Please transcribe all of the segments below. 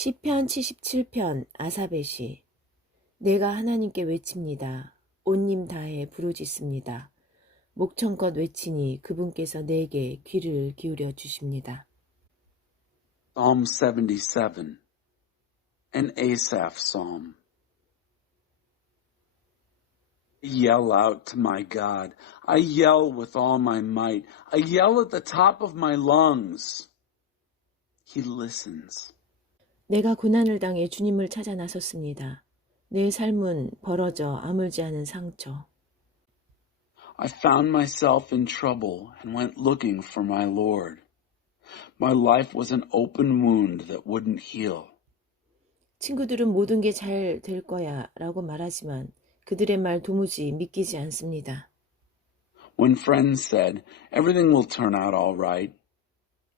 시편 77편 아삽의 시. 내가 하나님께 외칩니다. 온 힘 다해 부르짖습니다. 목청껏 외치니 그분께서 내게 귀를 기울여 주십니다. Psalm 77, an Asaph psalm. I yell out to my God. I yell with all my might. I yell at the top of my lungs. He listens. 내가 고난을 당해 주님을 찾아 나섰습니다. 내 삶은 벌어져 아물지 않은 상처. I found myself in trouble and went looking for my Lord. My life was an open wound that wouldn't heal. 친구들은 모든 게 잘 될 거야 라고 말하지만 그들의 말 도무지 믿기지 않습니다. When friends said, everything will turn out all right,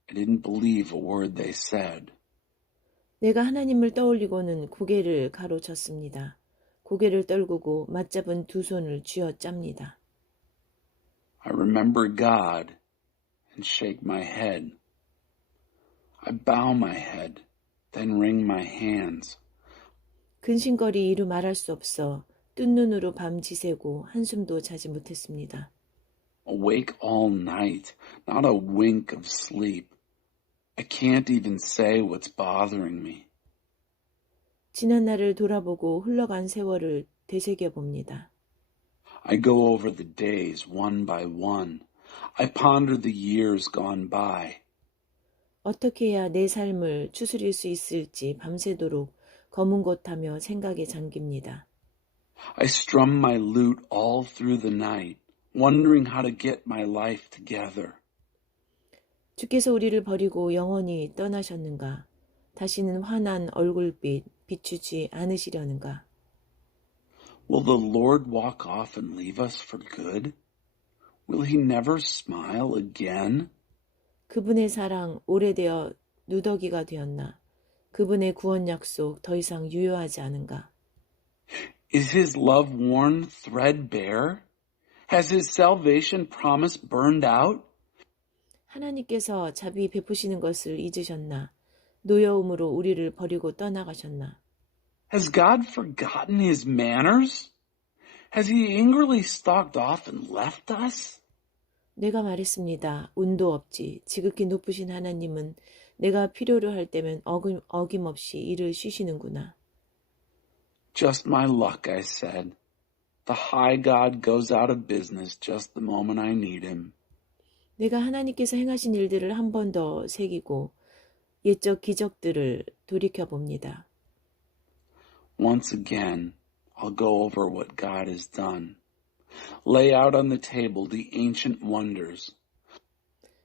I didn't believe a word they said. 내가 하나님을 떠올리고는 고개를 가로쳤습니다. 고개를 떨구고 맞잡은 두 손을 쥐어짭니다. I remember God and shake my head. I bow my head, then wring my hands. 근심거리 이루 말할 수 없어 뜬 눈으로 밤 지새고 한숨도 자지 못했습니다. Awake all night, not a wink of sleep. I can't even say what's bothering me. 지난 날을 돌아보고 흘러간 세월을 되새겨 봅니다. I go over the days one by one. I ponder the years gone by. 어떻게 해야 내 삶을 추스릴 수 있을지 밤새도록 거문곳하며 생각에 잠깁니다. I strum my lute all through the night, wondering how to get my life together. 주께서 우리를 버리고 영원히 떠나셨는가? 다시는 환한 얼굴빛 비추지 않으시려는가? Will the Lord walk off and leave us for good? Will he never smile again? 그분의 사랑 오래되어 누더기가 되었나? 그분의 구원 약속 더 이상 유효하지 않은가? Is his love worn threadbare? Has his salvation promise burned out? 하나님께서 자비 베푸시는 것을 잊으셨나? 노여움으로 우리를 버리고 떠나가셨나? Has God forgotten his manners? Has he angrily stalked off and left us? 내가 말했습니다. 운도 없지. 지극히 높으신 하나님은 내가 필요로 할 때면 어김없이 일을 쉬시는구나. Just my luck, I said. The high God goes out of business just the moment I need him. 내가 하나님께서 행하신 일들을 한 번 더 새기고 옛적 기적들을 돌이켜봅니다. Once again, I'll go over what God has done. Lay out on the table the ancient wonders.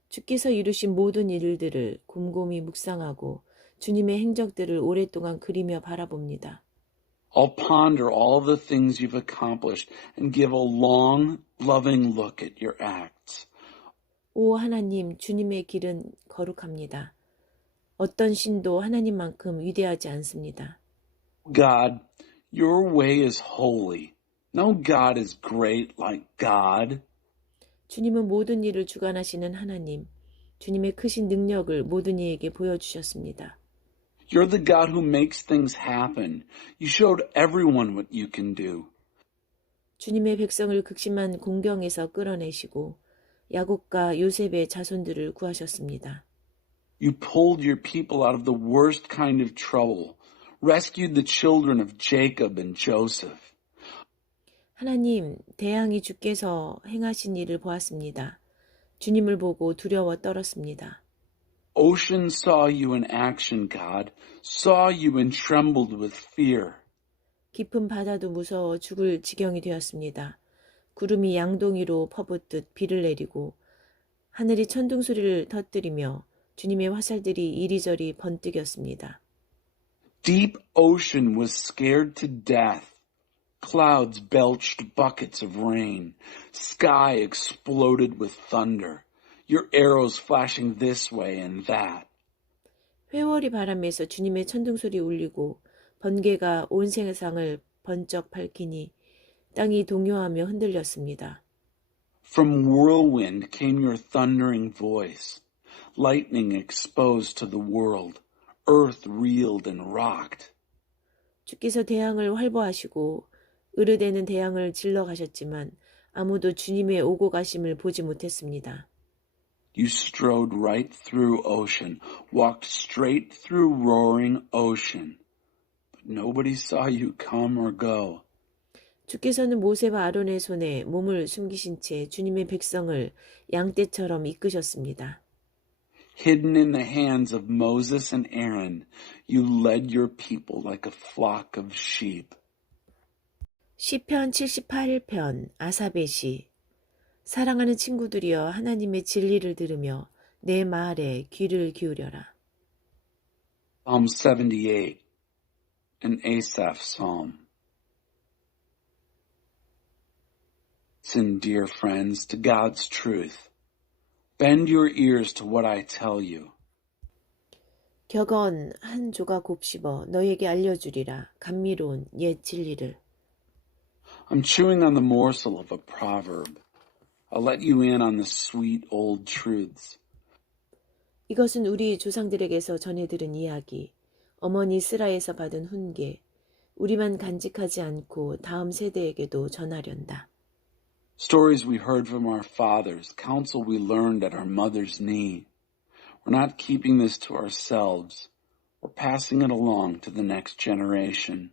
주께서 이루신 모든 일들을 곰곰이 묵상하고 주님의 행적들을 오랫동안 그리며 바라봅니다. I'll ponder all the things you've accomplished and give a long, loving look at your acts. 오 하나님, 주님의 길은 거룩합니다. 어떤 신도 하나님만큼 위대하지 않습니다. God, your way is holy. No God is great like God. 주님은 모든 일을 주관하시는 하나님, 주님의 크신 능력을 모든 이에게 보여주셨습니다. You're the God who makes things happen. You showed everyone what you can do. 주님의 백성을 극심한 공경에서 끌어내시고 야곱과 요셉의 자손들을 구하셨습니다. You pulled your people out of the worst kind of trouble, rescued the children of Jacob and Joseph. 하나님, 대항이 주께서 행하신 일을 보았습니다. 주님을 보고 두려워 떨었습니다. Ocean saw you in action, God, saw you and trembled with fear. 깊은 바다도 무서워 죽을 지경이 되었습니다. 구름이 양동이로 퍼붓듯 비를 내리고 하늘이 천둥소리를 터뜨리며 주님의 화살들이 이리저리 번뜩였습니다. Deep ocean was scared to death. Clouds belched buckets of rain. Sky exploded with thunder. Your arrows flashing this way and that. 회오리 바람에서 주님의 천둥소리 울리고 번개가 온 세상을 번쩍 밝히니 땅이 동요하며 흔들렸습니다. From whirlwind came your thundering voice, lightning exposed to the world, Earth reeled and rocked. 주께서 대항을 활보하시고 으르되는 대항을 질러 가셨지만 아무도 주님의 오고 가심을 보지 못했습니다. You strode right through ocean, walked straight through roaring ocean. But nobody saw you come or go. 주께서는 모세와 아론의 손에 몸을 숨기신 채 주님의 백성을 양떼처럼 이끄셨습니다. Hidden in the hands of Moses and Aaron, you led your people like a flock of sheep. 시편 78편 아삽의 시. 사랑하는 친구들이여 하나님의 진리를 들으며 내 말에 귀를 기울여라. Psalm 78, an Asaph psalm. Listen, dear friends, to God's truth. Bend your ears to what I tell you. 격언 한 조각 곱씹어 너에게 알려주리라. 감미로운 옛 진리를. I'm chewing on the morsel of a proverb. I'll let you in on the sweet old truths. 이것은 우리 조상들에게서 전해 들은 이야기. 어머니 스라에서 받은 훈계. 우리만 간직하지 않고 다음 세대에게도 전하련다. Stories we heard from our fathers, counsel we learned at our mother's knee. We're not keeping this to ourselves. We're passing it along to the next generation.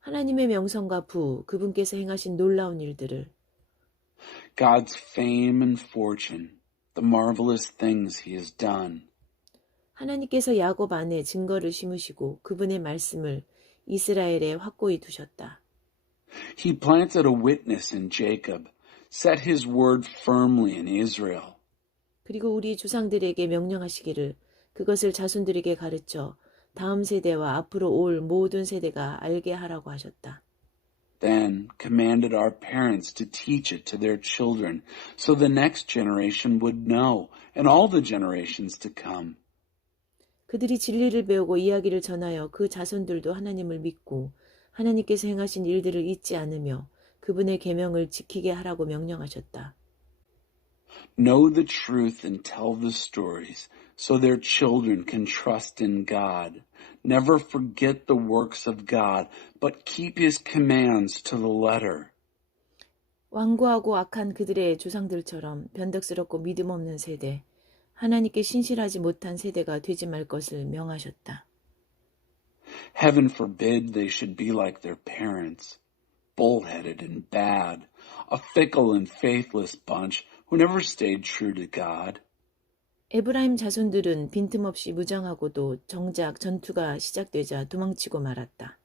하나님의 명성과 부, 그분께서 행하신 놀라운 일들을 God's fame and fortune, the marvelous things he has done. 하나님께서 야곱 안에 증거를 심으시고 그분의 말씀을 이스라엘에 확고히 두셨다. He planted a witness in Jacob, set his word firmly in Israel. 그리고 우리 조상들에게 명령하시기를 그것을 자손들에게 가르쳐 다음 세대와 앞으로 올 모든 세대가 알게 하라고 하셨다. Then commanded our parents to teach it to their children, so the next generation would know, and all the generations to come. 그들이 진리를 배우고 이야기를 전하여 그 자손들도 하나님을 믿고 하나님께서 행하신 일들을 잊지 않으며 그분의 계명을 지키게 하라고 명령하셨다. Know the truth and tell the stories, so their children can trust in God. Never forget the works of God, but keep his commands to the letter. 완고하고 악한 그들의 조상들처럼 변덕스럽고 믿음 없는 세대, 하나님께 신실하지 못한 세대가 되지 말 것을 명하셨다. Heaven forbid they should be like their parents, bullheaded and bad, a fickle and faithless bunch who never stayed true to God. 에브라임 자손들은 빈틈없이 무장하고도 정작 전투가 시작되자 도망치고 말았다.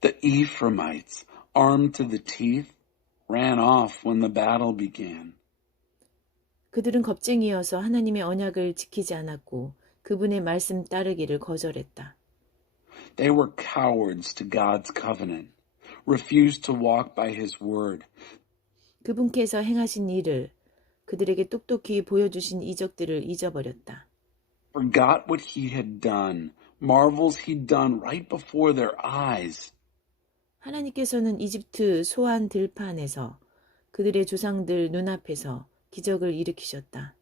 The Ephraimites, armed to the teeth, ran off when the battle began. 그들은 겁쟁이여서 하나님의 언약을 지키지 않았고 그분의 말씀 따르기를 거절했다. They were cowards to God's covenant, refused to walk by his word. 그분께서 행하신 일을 그들에게 똑똑히 보여주신 이적들을 잊어버렸다. Forgot what he had done, marvels he'd done right before their eyes. 하나님께서는 이집트 소한 들판에서 그들의 조상들 눈앞에서 기적을 일으키셨다.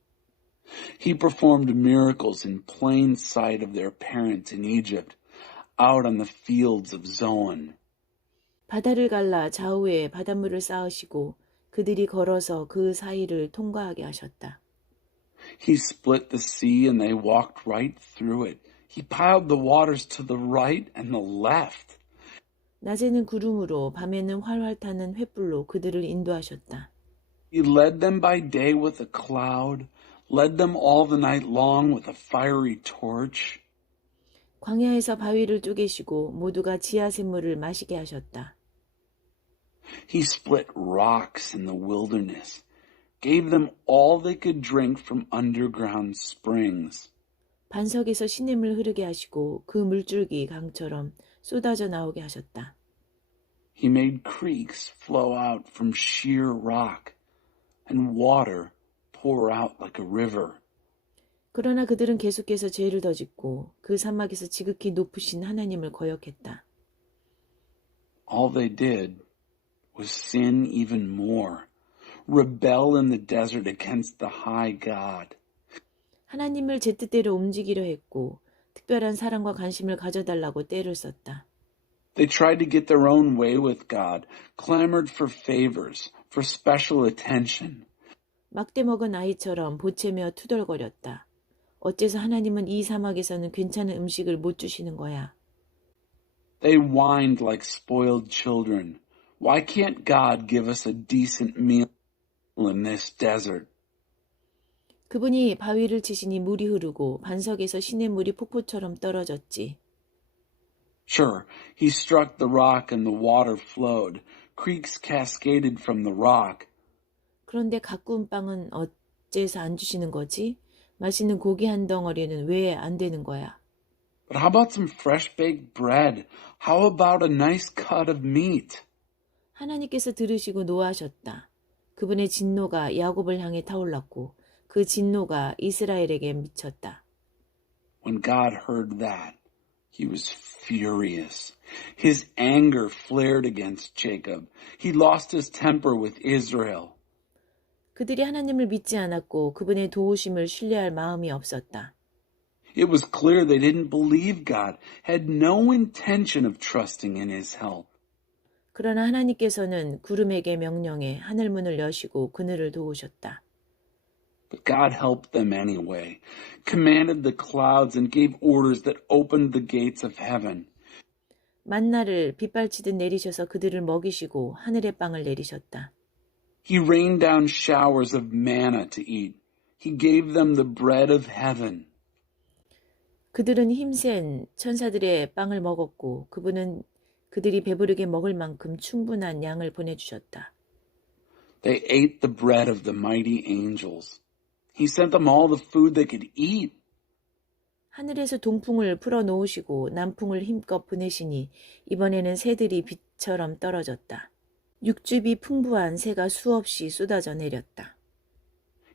He performed miracles in plain sight of their parents in Egypt, out on the fields of Zoan. 바다를 갈라 좌우에 바닷물을 쌓으시고 그들이 걸어서 그 사이를 통과하게 하셨다. He split the sea and they walked right through it. He piled the waters to the right and the left. 낮에는 구름으로 밤에는 활활 타는 횃불로 그들을 인도하셨다. He led them by day with a cloud, led them all the night long with a fiery torch. 광야에서 바위를 쪼개시고 모두가 지하샘물을 마시게 하셨다. He split rocks in the wilderness, gave them all they could drink from underground springs. 반석에서 시냇물 흐르게 하시고 그 물줄기 강처럼 쏟아져 나오게 하셨다. He made creeks flow out from sheer rock and water pour out like a river. 그러나 그들은 계속해서 죄를 더 짓고 그 사막에서 지극히 높으신 하나님을 거역했다. All they did was sin even more, rebel in the desert against the high God. 하나님을 제 뜻대로 움직이려 했고 특별한 사랑과 관심을 가져달라고 떼를 썼다. They tried to get their own way with God, clamored for favors, for special attention. 막대 먹은 아이처럼 보채며 투덜거렸다. 어째서 하나님은 이 사막에서는 괜찮은 음식을 못 주시는 거야? They whined like spoiled children. Why can't God give us a decent meal in this desert? 그분이 바위를 치시니 물이 흐르고 반석에서 시냇물이 폭포처럼 떨어졌지. Sure, he struck the rock and the water flowed. Creeks cascaded from the rock. 그런데 가꾸운 빵은 어째서 안 주시는 거지? 맛있는 고기 한 덩어리는 왜 안 되는 거야? But how about some fresh baked bread? How about a nice cut of meat? 하나님께서 들으시고 노하셨다. 그분의 진노가 야곱을 향해 타올랐고 그 진노가 이스라엘에게 미쳤다. When God heard that, he was furious. His anger flared against Jacob. He lost his temper with Israel. 그들이 하나님을 믿지 않았고 그분의 도우심을 신뢰할 마음이 없었다. It was clear they didn't believe God, had no intention of trusting in his help. 그러나 하나님께서는 구름에게 명령해 하늘문을 여시고 그늘을 도우셨다. But God helped them anyway, commanded the clouds and gave orders that opened the gates of heaven. 만나를 빗발치듯 내리셔서 그들을 먹이시고 하늘의 빵을 내리셨다. He rained down showers of manna to eat. He gave them the bread of heaven. 그들은 힘센 천사들의 빵을 먹었고 그분은 그들이 배부르게 먹을 만큼 충분한 양을 보내주셨다. They ate the bread of the mighty angels. He sent them all the food they could eat. 하늘에서 동풍을 풀어놓으시고 남풍을 힘껏 보내시니 이번에는 새들이 빛처럼 떨어졌다. 육즙이 풍부한 새가 수없이 쏟아져 내렸다.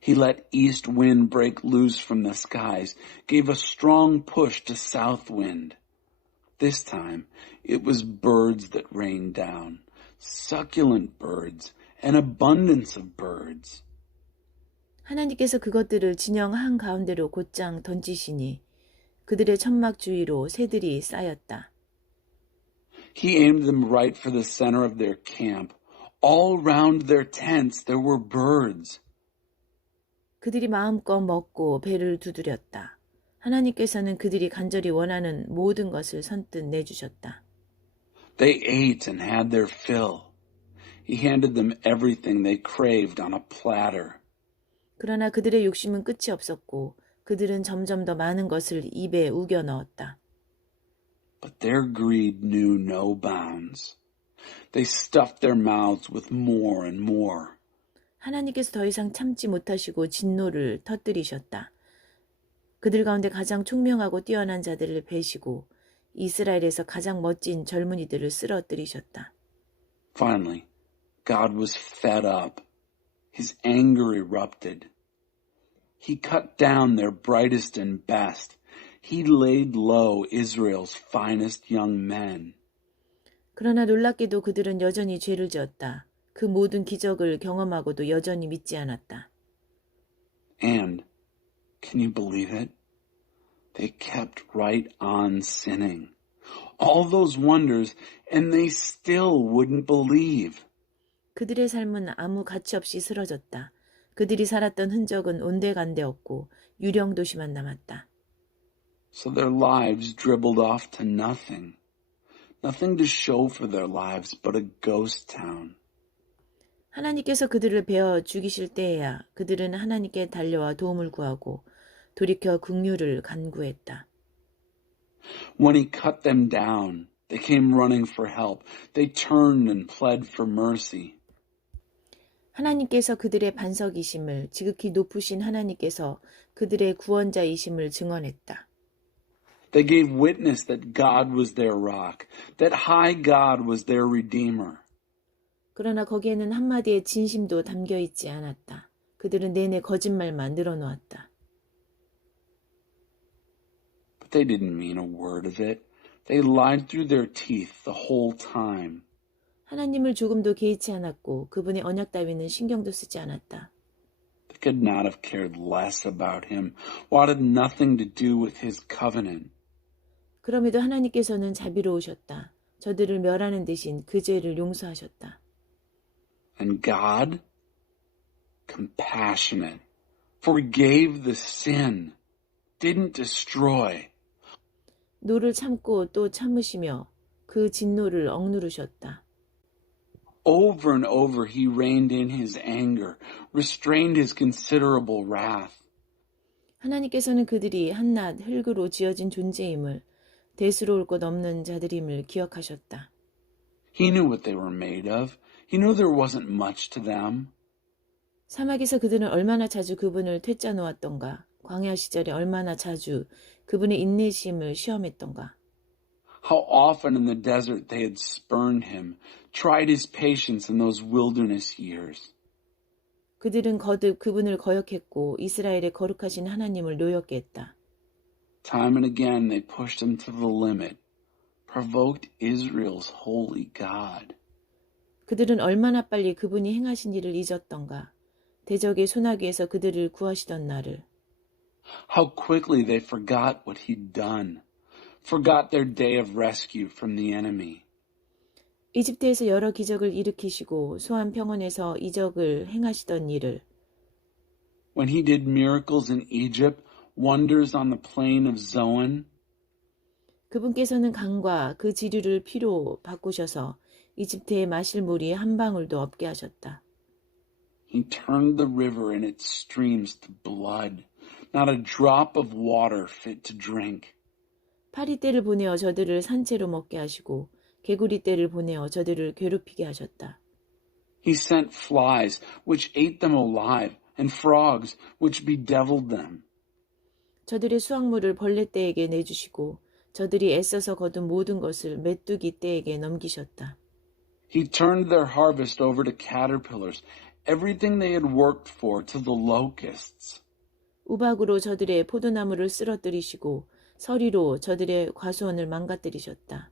He let east wind break loose from the skies, gave a strong push to south wind. This time, it was birds that rained down, succulent birds, an abundance of birds. 하나님께서 그것들을 진영 한가운데로 곧장 던지시니 그들의 천막 주위로 새들이 쌓였다. He aimed them right for the center of their camp. All round their tents there were birds. 그들이 마음껏 먹고 배를 두드렸다. 하나님께서는 그들이 간절히 원하는 모든 것을 선뜻 내주셨다. They ate and had their fill. He handed them everything they craved on a platter. 그러나 그들의 욕심은 끝이 없었고 그들은 점점 더 많은 것을 입에 우겨 넣었다. But their greed knew no bounds. They stuffed their mouths with more and more. 하나님께서 더 이상 참지 못하시고 진노를 터뜨리셨다. 그들 가운데 가장 총명하고 뛰어난 자들을 베시고 이스라엘에서 가장 멋진 젊은이들을 쓰러뜨리셨다. Finally, God was fed up. His anger erupted. He cut down their brightest and best. He laid low Israel's finest young men. 그러나 놀랍게도 그들은 여전히 죄를 지었다. 그 모든 기적을 경험하고도 여전히 믿지 않았다. And, can you believe it? They kept right on sinning. All those wonders, and they still wouldn't believe. 그들의 삶은 아무 가치 없이 쓰러졌다. 그들이 살았던 흔적은 온데간데 없고 유령도시만 남았다. So their lives dribbled off to nothing. Nothing to show for their lives but a ghost town. 하나님께서 그들을 베어 죽이실 때에야 그들은 하나님께 달려와 도움을 구하고 돌이켜 긍휼을 간구했다. When he cut them down, they came running for help. They turned and pled for mercy. 하나님께서 그들의 반석이심을 지극히 높으신 하나님께서 그들의 구원자이심을 증언했다. They gave witness that God was their rock, that high God was their redeemer. 그러나 거기에는 한마디의 진심도 담겨있지 않았다. 그들은 내내 거짓말만 늘어놓았다. But they didn't mean a word of it. They lied through their teeth the whole time. 하나님을 조금도 개의치 않았고 그분의 언약 따위는 신경도 쓰지 않았다. They could not have cared less about him, wanted nothing to do with his covenant. 그럼에도 하나님께서는 자비로우셨다. 저들을 멸하는 대신 그 죄를 용서하셨다. And God, compassionate, forgave the sin, didn't destroy. 노를 참고 또 참으시며 그 진노를 억누르셨다. Over and over he reined in his anger, restrained his considerable wrath. 하나님께서는 그들이 한낱 흙으로 지어진 존재임을, 대수로울 것 없는 자들임을 기억하셨다. He knew what they were made of. He knew there wasn't much to them. 사막에서 그들은 얼마나 자주 그분을 퇴짜 놓았던가, 광야 시절에 얼마나 자주 그분의 인내심을 시험했던가. How often in the desert they had spurned him, tried his patience in those wilderness years. 그들은 거듭 그분을 거역했고 이스라엘의 거룩하신 하나님을 노엽게 했다. Time and again they pushed him to the limit, provoked Israel's holy God. 그들은 얼마나 빨리 그분이 행하신 일을 잊었던가. 대적의 소나기에서 그들을 구하시던 날을. How quickly they forgot what he'd done, forgot their day of rescue from the enemy. 이집트에서 여러 기적을 일으키시고 소한 평원에서 이적을 행하시던 일을. When he did miracles in Egypt, wonders on the plain of Zoan, 그분께서는 강과 그 지류를 피로 바꾸셔서 이집트에 마실 물이 한 방울도 없게 하셨다. he turned the river and its streams to blood, not a drop of water fit to drink. 파리떼를 보내어 저들을 산채로 먹게 하시고 개구리떼를 보내어 저들을 괴롭히게 하셨다. He sent flies, which ate them alive, and frogs, which bedeviled them. 저들의 수확물을 벌레떼에게 내주시고 저들이 애써서 거둔 모든 것을 메뚜기 떼에게 넘기셨다. He turned their harvest over to caterpillars, everything they had worked for to the locusts. 우박으로 저들의 포도나무를 쓰러뜨리시고 서리로 저들의 과수원을 망가뜨리셨다.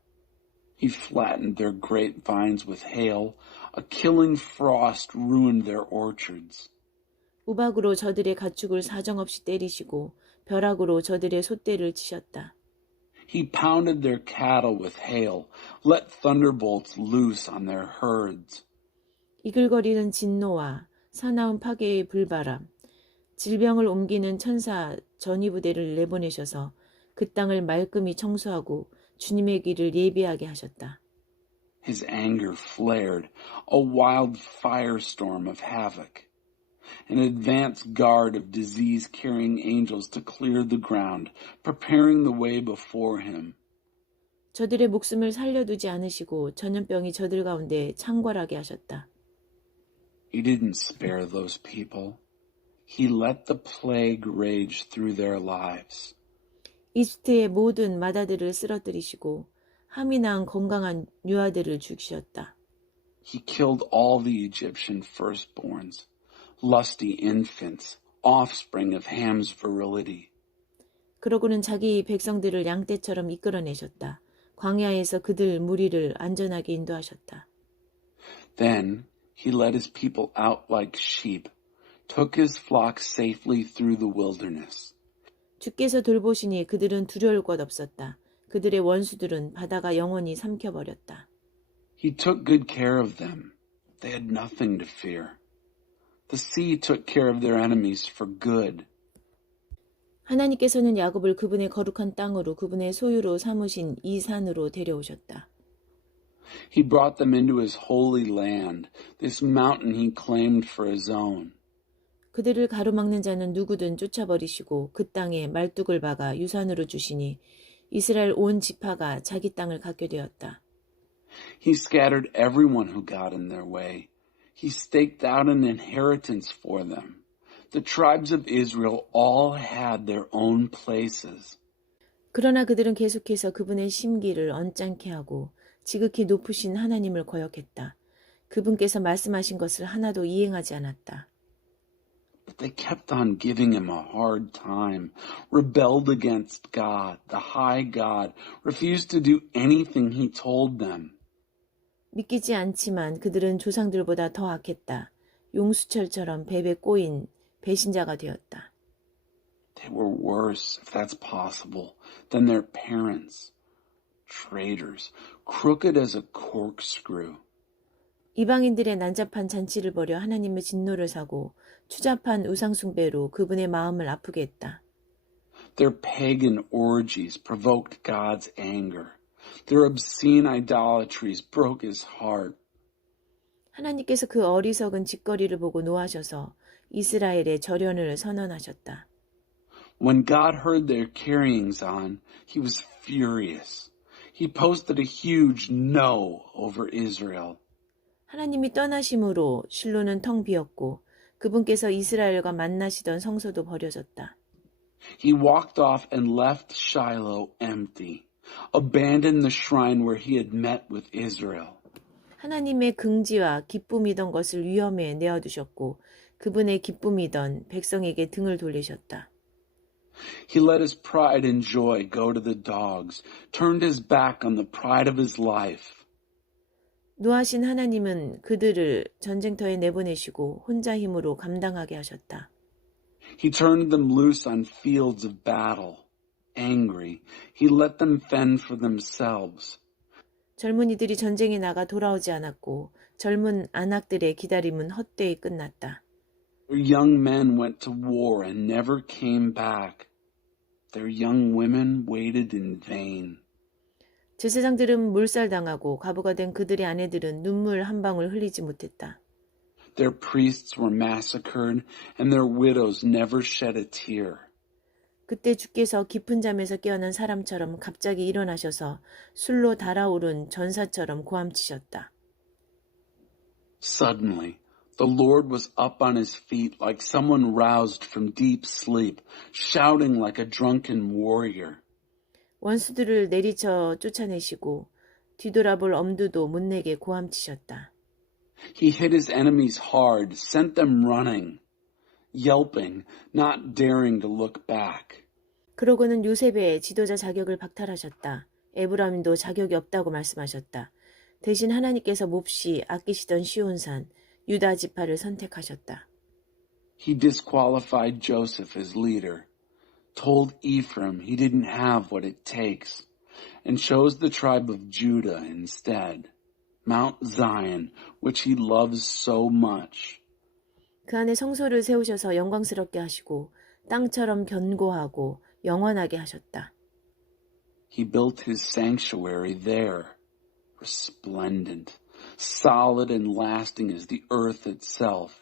He flattened their grapevines with hail. A killing frost ruined their orchards. 우박으로 저들의 가축을 사정없이 때리시고 벼락으로 저들의 솥대를 치셨다. He pounded their cattle with hail, let thunderbolts loose on their herds. 이글거리는 진노와 사나운 파괴의 불바람, 질병을 옮기는 천사 전위부대를 내보내셔서 그 땅을 말끔히 청소하고 주님의 길을 예비하게 하셨다. His anger flared, a wild firestorm of havoc. An advance guard of disease-carrying angels to clear the ground, preparing the way before him. 저들의 목숨을 살려두지 않으시고 전염병이 저들 가운데 창궐하게 하셨다. He didn't spare those people. He let the plague rage through their lives. 이집트의 모든 마다들을 쓰러뜨리시고 함이 나은 건강한 유아들을 죽이셨다. He killed all the Egyptian firstborns, lusty infants, offspring of Ham's virility. 그러고는 자기 백성들을 양떼처럼 이끌어내셨다. 광야에서 그들 무리를 안전하게 인도하셨다. Then he led his people out like sheep, took his flock safely through the wilderness. 주께서 돌보시니 그들은 두려울 것 없었다. 그들의 원수들은 바다가 영원히 삼켜버렸다. He took good care of them. They had nothing to fear. The sea took care of their enemies for good. 하나님께서는 야곱을 그분의 거룩한 땅으로 그분의 소유로 삼으신 이 산으로 데려오셨다. He brought them into his holy land, this mountain he claimed for his own. 그들을 가로막는 자는 누구든 쫓아버리시고 그 땅에 말뚝을 박아 유산으로 주시니 이스라엘 온 지파가 자기 땅을 갖게 되었다. He scattered everyone who got in their way. He staked out an inheritance for them. The tribes of Israel all had their own places. 그러나 그들은 계속해서 그분의 심기를 언짢게 하고 지극히 높으신 하나님을 거역했다. 그분께서 말씀하신 것을 하나도 이행하지 않았다. But they kept on giving him a hard time, rebelled against God, the high God, refused to do anything he told them. 믿기지 않지만 그들은 조상들보다 더 악했다. 용수철처럼 뱀에 꼬인 배신자가 되었다. They were worse, if that's possible, than their parents, traitors, crooked as a corkscrew. 이방인들의 난잡한 잔치를 벌여 하나님의 진노를 사고 추잡한 우상숭배로 그분의 마음을 아프게 했다. Their pagan orgies provoked God's anger. Their obscene idolatries broke his heart. 하나님께서 그 어리석은 짓거리를 보고 노하셔서 이스라엘의 절연을 선언하셨다. When God heard their carryings on, he was furious. He posted a huge no over Israel. 하나님이 떠나심으로 실로는 텅 비었고 그분께서 이스라엘과 만나시던 성소도 버려졌다. He walked off and left Shiloh empty, abandoned the shrine where he had met with Israel. 하나님의 긍지와 기쁨이던 것을 위험에 내어두셨고 그분의 기쁨이던 백성에게 등을 돌리셨다. He let his pride and joy go to the dogs, turned his back on the pride of his life. 노하신 하나님은 그들을 전쟁터에 내보내시고 혼자 힘으로 감당하게 하셨다. He turned them loose on fields of battle. Angry, he let them fend for themselves. 젊은이들이 전쟁에 나가 돌아오지 않았고 젊은 안악들의 기다림은 헛되이 끝났다. Their young men went to war and never came back. Their young women waited in vain. 제사장들은 몰살당하고 과부가 된 그들의 아내들은 눈물 한 방울 흘리지 못했다. Their priests were massacred and their widows never shed a tear. 그때 주께서 깊은 잠에서 깨어난 사람처럼 갑자기 일어나셔서 술로 달아오른 전사처럼 고함치셨다. Suddenly, the Lord was up on his feet like someone roused from deep sleep, shouting like a drunken warrior. 원수들을 내리쳐 쫓아내시고 뒤돌아볼 엄두도 못 내게 고함치셨다. He hit his enemies hard, sent them running, yelping, not daring to look back. 그러고는 요셉의 지도자 자격을 박탈하셨다. 에브라임도 자격이 없다고 말씀하셨다. 대신 하나님께서 몹시 아끼시던 시온산, 유다 지파를 선택하셨다. He disqualified Joseph as leader, told Ephraim he didn't have what it takes, and chose the tribe of Judah instead, Mount Zion, which he loves so much. 그 안에 성소를 세우셔서 영광스럽게 하시고 땅처럼 견고하고 영원하게 하셨다. He built his sanctuary there, resplendent, solid and lasting as the earth itself.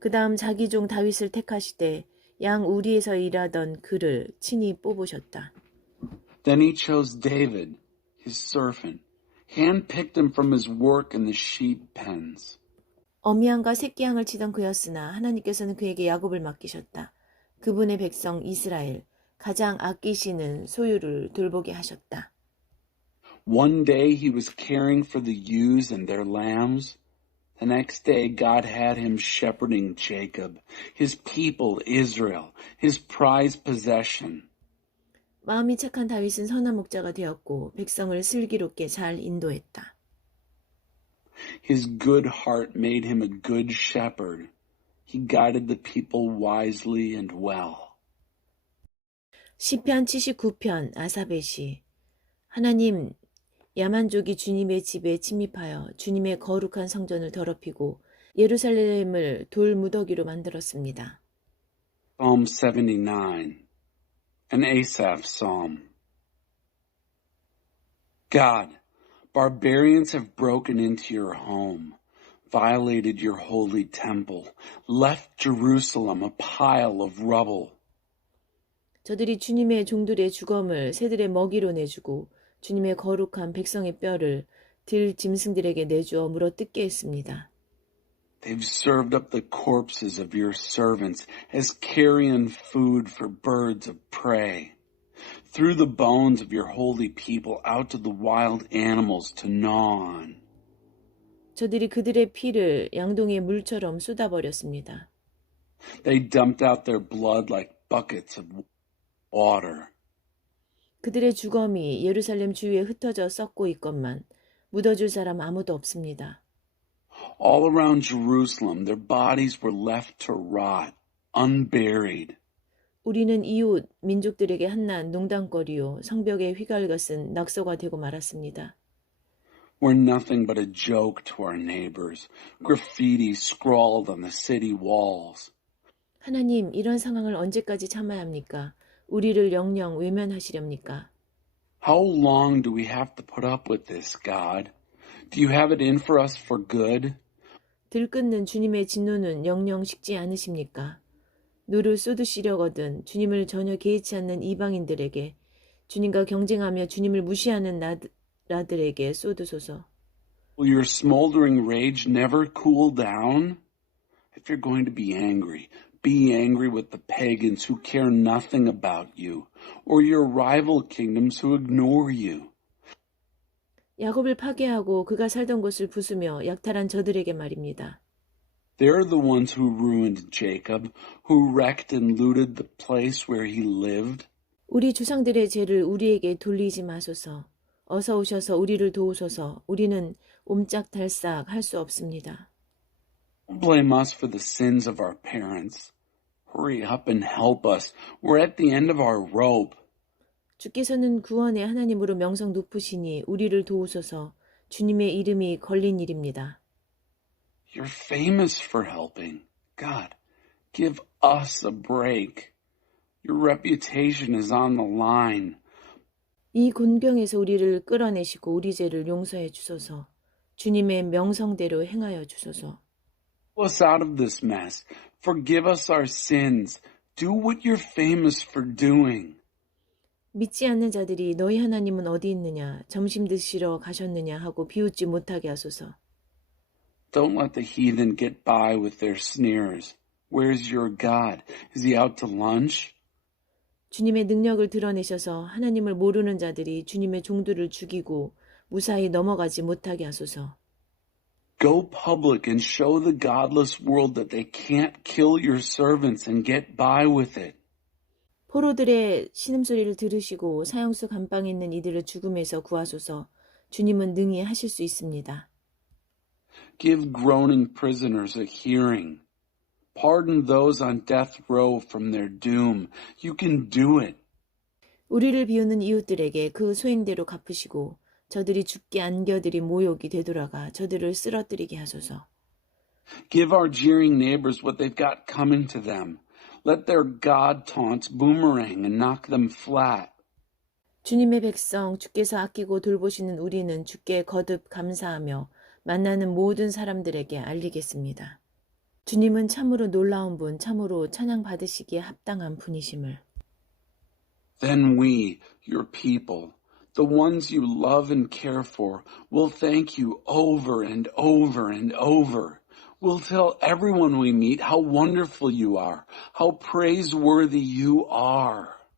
그 다음 자기 종 다윗을 택하시되 양 우리에서 일하던 그를 친히 뽑으셨다. Then he chose David, his servant, handpicked him from his work in the sheep pens. 어미양과 새끼양을 치던 그였으나 하나님께서는 그에게 야곱을 맡기셨다. 그분의 백성 이스라엘, 가장 아끼시는 소유를 돌보게 하셨다. One day he was caring for the ewes and their lambs. The next day God had him shepherding Jacob, his people Israel, his prized possession. 마음이 착한 다윗은 선한 목자가 되었고 백성을 슬기롭게 잘 인도했다. His good heart made him a good shepherd. He guided the people wisely and well. 시편 79편 아사베 시. 하나님, 야만족이 주님의 집에 침입하여 주님의 거룩한 성전을 더럽히고 예루살렘을 돌 무더기로 만들었습니다. Psalm 79, an Asaph psalm. God, barbarians have broken into your home, violated your holy temple, left Jerusalem a pile of rubble. 저들이 주님의 종들의 주검을 새들의 먹이로 내주고 주님의 거룩한 백성의 뼈를 들 짐승들에게 내주어 물어 뜯게 했습니다. They've served up the corpses of your servants as carrion food for birds of prey. Threw the bones of your holy people out to the wild animals to gnaw on. 저들이 그들의 피를 양동이의 물처럼 쏟아버렸습니다. They dumped out their blood like buckets of water. 그들의 주검이 예루살렘 주위에 흩어져 썩고 있건만 묻어줄 사람 아무도 없습니다. All around Jerusalem, their bodies were left to rot, unburied. 우리는 이웃 민족들에게 한낱 농담거리요 성벽에 휘갈것은 낙서가 되고 말았습니다. We're nothing but a joke to our neighbors, graffiti scrawled on the city walls. 하나님, 이런 상황을 언제까지 참아야 합니까? 우리를 영영 외면하시렵니까? How long do we have to put up with this, God? Do you have it in for us for good? 들끓는 주님의 진노는 영영 식지 않으십니까? 누를 쏟으시려거든 주님을 전혀 개의치 않는 이방인들에게, 주님과 경쟁하며 주님을 무시하는 나라들에게 쏟으소서. Will your smoldering rage never cool down? If you're going to be angry with the pagans who care nothing about you, or your rival kingdoms who ignore you. 야곱을 파괴하고 그가 살던 곳을 부수며 약탈한 저들에게 말입니다. They're the ones who ruined Jacob, who wrecked and looted the place where he lived. 우리 조상들의 죄를 우리에게 돌리지 마소서. 어서 오셔서 우리를 도우소서. 우리는 옴짝달싹 할 수 없습니다. Don't blame us for the sins of our parents. Hurry up and help us. We're at the end of our rope. 주께서는 구원의 하나님으로 명성 높으시니 우리를 도우소서. 주님의 이름이 걸린 일입니다. You're famous for helping. God, give us a break. Your reputation is on the line. 이 곤경에서 우리를 끌어내시고 우리 죄를 용서해 주소서. 주님의 명성대로 행하여 주소서. Pull us out of this mess. Forgive us our sins. Do what you're famous for doing. 믿지 않는 자들이 너희 하나님은 어디 있느냐, 점심 드시러 가셨느냐 하고 비웃지 못하게 하소서. Don't let the heathen get by with their sneers. Where's your God? Is he out to lunch? 주님의 능력을 드러내셔서 하나님을 모르는 자들이 주님의 종들을 죽이고 무사히 넘어가지 못하게 하소서. Go public and show the godless world that they can't kill your servants and get by with it. 포로들의 신음소리를 들으시고 사형수 감방에 있는 이들을 죽음에서 구하소서. 주님은 능히 하실 수 있습니다. Give groaning prisoners a hearing. Pardon those on death row from their doom. You can do it. 우리를 비우는 이웃들에게 그 소행대로 갚으시고 저들이 죽게 안겨들인 모욕이 되돌아가 저들을 쓰러뜨리게 하소서. Give our jeering neighbors what they've got coming to them. Let their God taunts boomerang and knock them flat. 주님의 백성, 주께서 아끼고 돌보시는 우리는 주께 거듭 감사하며 만나는 모든 사람들에게 알리겠습니다. 주님은 참으로 놀라운 분, 참으로 찬양 받으시기에 합당한 분이심을. Then we, your people, the ones you love and care for, will thank you over and over and over. We'll tell everyone we meet how wonderful you are, how praiseworthy you are.